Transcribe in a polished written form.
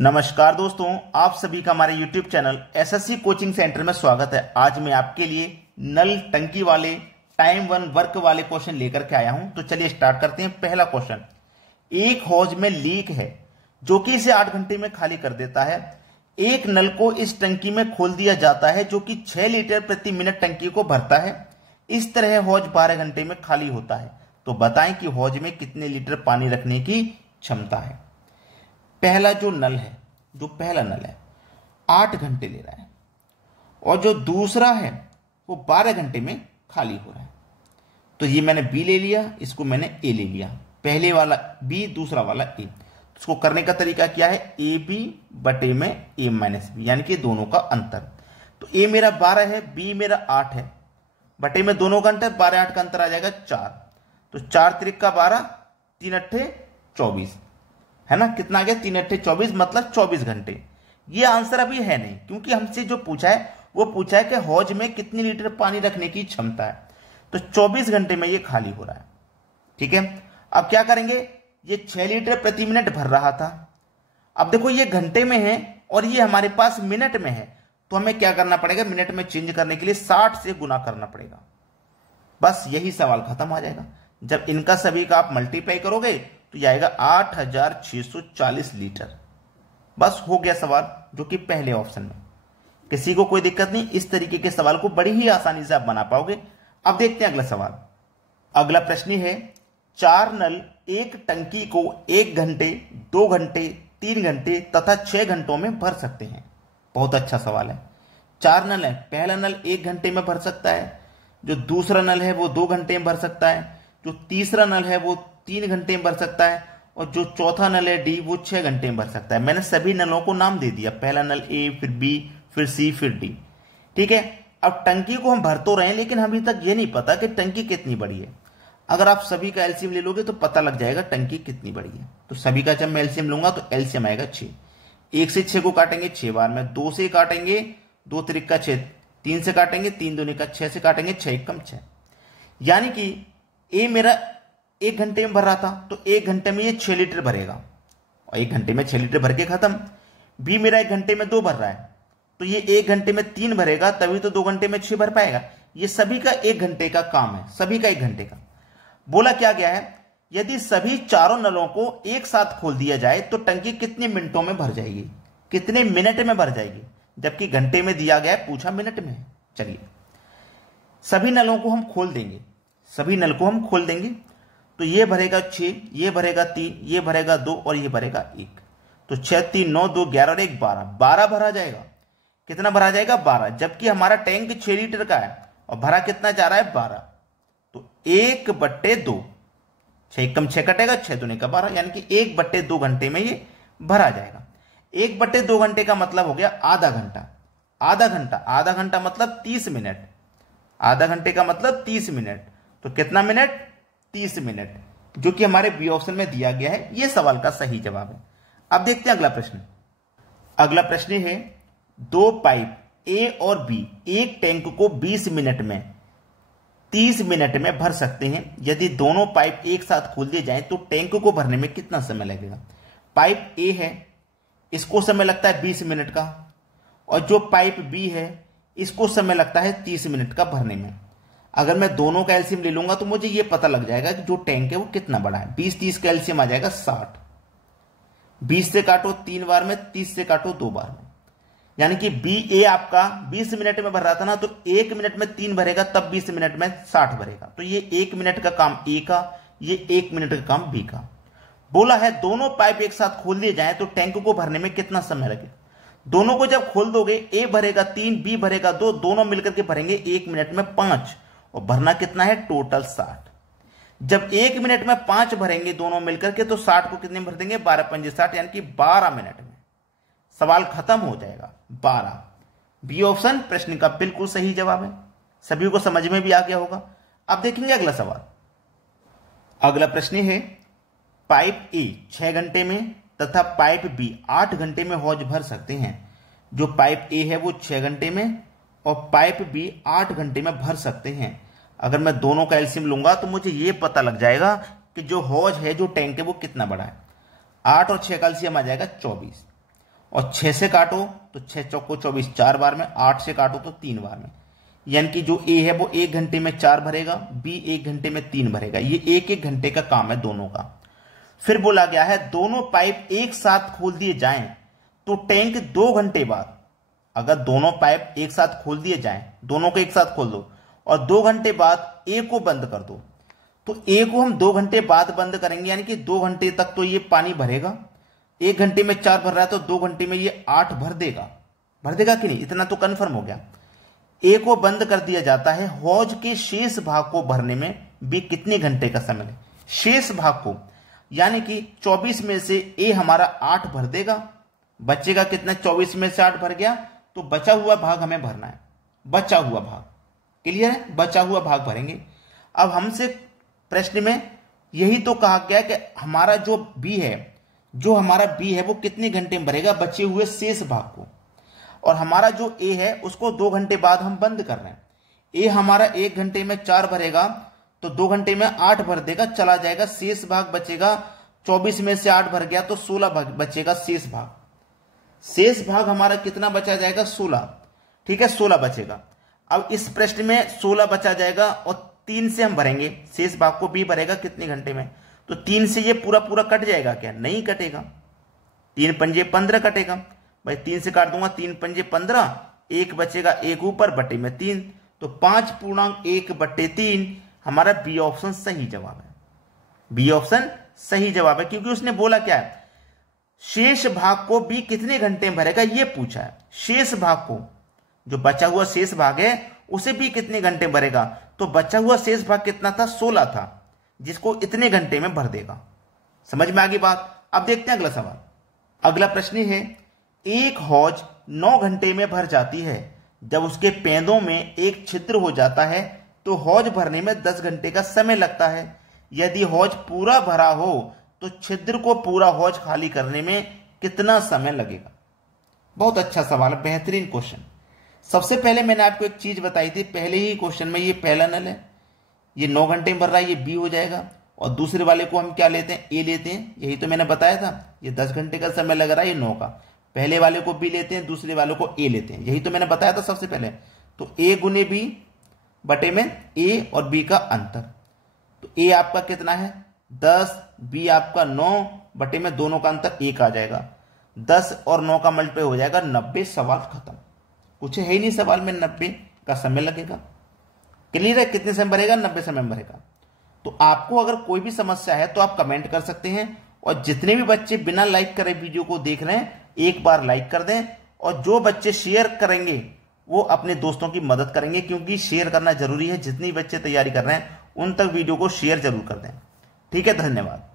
नमस्कार दोस्तों, आप सभी का हमारे YouTube channel SSC coaching centre में स्वागत है। आज मैं आपके लिए नल टंकी वाले टाइम वन वर्क वाले क्वेश्चन लेकर के आया हूं। तो चलिए स्टार्ट करते हैं। पहला क्वेश्चन, एक हौज में लीक है जो कि इसे 8 घंटे में खाली कर देता है। एक नल को इस टंकी में खोल दिया जाता है जो कि 6 लीटर प्रति मिनट टंकी को भरता है। इस तरह हौज 12 घंटे में खाली होता है। तो बताएं कि हौज में कितने लीटर पानी रखने की क्षमता है। पहला नल है 8 घंटे ले रहा है और जो दूसरा है वो 12 घंटे में खाली हो रहा है। तो ये मैंने बी ले लिया, इसको मैंने ए ले लिया। पहले वाला बी, दूसरा वाला ए। इसको करने का तरीका क्या है, ए बी बटे में ए माइनस बी, यानी कि दोनों का अंतर। तो ए मेरा 12 है, बी मेरा 8 है, बटे में दोनों का अंतर, 12 8 का अंतर आ जाएगा 4। तो 4 त्रिक का 12, 3 अट्ठे 24 है ना। कितना आ गया, 3 अट्ठे 24, मतलब 24 घंटे। ये आंसर अभी है नहीं, क्योंकि हमसे जो पूछा है वो पूछा है कि हौज में कितनी लीटर पानी रखने की क्षमता है। तो 24 घंटे में ये खाली हो रहा है। ठीक है, अब क्या करेंगे, ये 6 लीटर प्रति मिनट भर रहा था। अब देखो ये घंटे में है और ये हमारे पास मिनट में है, तो हमें क्या करना पड़ेगा, मिनट में चेंज करने के लिए 60 से गुना करना पड़ेगा। बस यही सवाल खत्म आ जाएगा। जब इनका सभी का आप मल्टीप्लाई करोगे तो ये आएगा 8640 लीटर। बस हो गया सवाल, जो कि पहले ऑप्शन में। किसी को कोई दिक्कत नहीं, इस तरीके के सवाल को बड़ी ही आसानी से आप बना पाओगे। अब देखते हैं अगला सवाल। अगला प्रश्न है, 4 नल एक टंकी को 1 घंटे, 2 घंटे, 3 घंटे तथा 6 घंटों में भर सकते हैं। बहुत अच्छा सवाल है। 4 नल है, पहला नल 1 घंटे में भर सकता है, जो दूसरा नल है वो 2 घंटे में भर सकता है, जो तीसरा नल है वो 3 घंटे में भर सकता है, और जो चौथा नल है डी वो 6 घंटे में भर सकता है। मैंने सभी नलों को नाम दे दिया, पहला नल ए, फिर बी, फिर सी, फिर डी। ठीक है, अब टंकी को हम भर तो रहे हैं, लेकिन अभी तक ये नहीं पता कि टंकी कितनी बड़ी है। अगर आप सभी का एलसीएम ले लोगे तो पता लग जाएगा टंकी कितनी बड़ी है। तो सभी का जब मैं एलसीएम लूंगा तो एलसीएम आएगा 6। 1 से 6 को काटेंगे 6 बार में, 2 से काटेंगे 2 त्रिक का 6, 3 से काटेंगे 3 दूनी का 6 से काटेंगे 6 एकम 6। यानी कि ए मेरा 1 घंटे में भर रहा था, तो 1 घंटे में ये 6 लीटर भरेगा और 1 घंटे में 6 लीटर भर के खत्म। बी मेरा 1 घंटे में 2 भर रहा है, तो ये 1 घंटे में 3 भरेगा, तभी तो 2 घंटे में 6 भर पाएगा। ये सभी का 1 घंटे का काम है, सभी का 1 घंटे का। बोला क्या गया है, यदि सभी चारों नलों को एक साथ खोल दिया जाए तो टंकी कितने मिनटों में भर जाएगी, कितने मिनट में भर जाएगी, जबकि घंटे में दिया गया है, पूछा मिनट में है। चलिए सभी नलों को हम खोल देंगे, सभी नल को हम खोल देंगे। तो ये भरेगा 6, ये भरेगा 3, ये भरेगा 2 और ये भरेगा 1। तो 6 3 9 2 11 और 1 12, 12 भरा जाएगा। कितना भरा जाएगा, 12, जबकि हमारा टैंक 6 लीटर का है और भरा कितना जा रहा है, 12। तो 1/2, 6 एकम 6 कटेगा, 6 दूनी का 12, यानी कि 1/2 घंटे में ये भरा जाएगा। 1/2 घंटे का मतलब हो गया आधा घंटा। आधा घंटा मतलब 30 मिनट। आधा घंटे का मतलब 30 मिनट। तो कितना मिनट, 30 मिनट, जो कि हमारे बी ऑप्शन में दिया गया है। यह सवाल का सही जवाब है। अब देखते हैं अगला प्रश्न। अगला प्रश्न है, 2 पाइप ए और बी एक टैंक को 20 मिनट में 30 मिनट में भर सकते हैं। यदि दोनों पाइप एक साथ खोल दिए जाएं तो टैंक को भरने में कितना समय लगेगा। पाइप ए है, इसको समय लगता है 20 मिनट का, और जो पाइप बी है इसको समय लगता है 30 मिनट का भरने में। अगर मैं दोनों का एलसीएम ले लूंगा तो मुझे यह पता लग जाएगा कि जो टैंक है वो कितना बड़ा है। 20 30 का एलसीएम आ जाएगा 60। 20 से काटो 3 बार में, 30 से काटो 2 बार में, यानी कि बी ए आपका 20 मिनट में भर रहा था ना, तो 1 मिनट में 3 भरेगा, तब 20 मिनट में 60 भरेगा। तो ये 1 मिनट का काम ए का, ये 1 मिनट का काम बी का। बोला है दोनों पाइप एक साथ खोल दिए जाए तो टैंक को भरने में कितना समय लगेगा। दोनों को जब खोल दोगे, ए भरेगा 3, बी भरेगा 2, दोनों मिलकर के भरेंगे 1 मिनट में 5, और भरना कितना है, टोटल 60। जब 1 मिनट में 5 भरेंगे दोनों मिलकर के, तो 60 को कितने भर देंगे, 12 पंजे 60, यानी कि 12 मिनट में सवाल खत्म हो जाएगा। 12, बी ऑप्शन प्रश्न का बिल्कुल सही जवाब है। सभी को समझ में भी आ गया होगा। अब देखेंगे अगला सवाल। अगला प्रश्न है, पाइप ए 6 घंटे में तथा पाइप बी 8 घंटे में हौज भर सकते हैं। जो पाइप ए है वो 6 घंटे में और पाइप बी 8 घंटे में भर सकते हैं। अगर मैं दोनों का एलसीएम लूंगा तो मुझे यह पता लग जाएगा कि जो हौज है, जो टैंक है, वो कितना बड़ा है। 8 और 6 का एलसीएम आ जाएगा 24। और 6 से काटो तो 6 चौको 24 4 बार में, 8 से काटो तो 3 बार में। यानी कि जो ए है वो 1 घंटे में 4 भरेगा, बी 1 घंटे में 3 भरेगा। ये 1-1 घंटे का काम है दोनों का। फिर बोला गया है दोनों पाइप एक साथ खोल दिए जाएं तो टैंक 2 घंटे बाद, अगर दोनों पाइप एक साथ खोल दिए जाएं, दोनों को एक साथ खोल दो और 2 घंटे बाद ए को बंद कर दो, तो ए को हम 2 घंटे बाद बंद करेंगे, यानी कि 2 घंटे तक तो ये पानी भरेगा। 1 घंटे में 4 भर रहा है तो 2 घंटे में ये 8 भर देगा कि नहीं? इतना तो कंफर्म हो गया। ए को बंद कर दिया जाता है। हौज के शेष भाग को भरने में बी कितने घंटे का समय ले? शेष भाग को, यानी कि 24 में से ए हमारा 8 भर देगा, बचेगा कितना? 24 में से 8 भर गया, तो बचा हुआ भाग हमें भरना है। बचा हुआ भाग क्लियर है? बचा हुआ भाग भरेंगे। अब हमसे प्रश्न में यही तो कहा गया कि हमारा जो बी है वो कितने घंटे में भरेगा? बचे हुए शेष भाग को। और हमारा जो ए है उसको 2 घंटे बाद हम बंद कर रहे हैं। ए हमारा 1 घंटे में 4 भरेगा तो 2 घंटे में 8 भर देगा, चला जाएगा, शेष भाग बचेगा। 24 में से 8 भर गया तो 16 भाग बचेगा शेष भाग। शेष भाग हमारा कितना बचा जाएगा? 16। ठीक है, 16 बचेगा। अब इस प्रश्न में 16 बचा जाएगा और 3 से हम भरेंगे शेष भाग को। बी भरेगा कितने घंटे में? तो 3 से ये पूरा पूरा कट जाएगा क्या? नहीं कटेगा। 3 पंजे 15 कटेगा भाई। 3 से काट दूंगा, 3 पंजे 15, 1 बचेगा, 1 ऊपर बटे में 3, तो 5.1/3 हमारा बी ऑप्शन सही जवाब है। बी ऑप्शन सही जवाब है, क्योंकि उसने बोला क्या है? शेष भाग को बी कितने घंटे में भरेगा ये पूछा है। शेष भाग को, जो बचा हुआ शेष भाग है उसे बी कितने घंटे में भरेगा, तो बचा हुआ शेष भाग कितना था? 16 था, जिसको इतने घंटे में भर देगा। समझ में आ गई बात? अब देखते हैं अगला सवाल। अगला प्रश्न है, एक हौज 9 घंटे में भर जाती है। जब उसके पेंदों में एक छिद्र हो जाता है तो हौज भरने में 10 घंटे का समय लगता है। यदि हौज पूरा भरा हो तो छिद्र को पूरा हौज खाली करने में कितना समय लगेगा? बहुत अच्छा सवाल है, बेहतरीन क्वेश्चन। सबसे पहले मैंने आपको एक चीज बताई थी पहले ही क्वेश्चन में, ये पहला नल है, ये 9 घंटे में भर रहा है, ये बी हो जाएगा। और दूसरे वाले को हम क्या लेते हैं? ए लेते हैं। यही तो मैंने बताया था, ये 10 घंटे का समय लग रहा है, ये 9 का। पहले वाले को बी लेते हैं, दूसरे वाले को ए लेते हैं। यही तो मैंने बताया था सबसे पहले। तो ए गुने बी बटे में ए और बी का अंतर, तो ए आपका कितना है? 10, बी आपका 9 बटे में दोनों का अंतर 1 आ जाएगा। 10 और 9 का मल्टीप्लाई हो जाएगा 90। सवाल खत्म। कुछ है ही नहीं सवाल में, 90 का समय लगेगा। क्लियर है? कितने समय भरेगा? 90 समय में भरेगा। तो आपको अगर कोई भी समस्या है तो आप कमेंट कर सकते हैं। और जितने भी बच्चे बिना लाइक करे वीडियो को देख रहे हैं, एक बार लाइक कर दें। और जो बच्चे शेयर करेंगे वो अपने दोस्तों की मदद करेंगे, क्योंकि शेयर करना जरूरी है। जितने बच्चे तैयारी कर रहे हैं उन तक वीडियो को शेयर जरूर कर दें। ठीक है, धन्यवाद।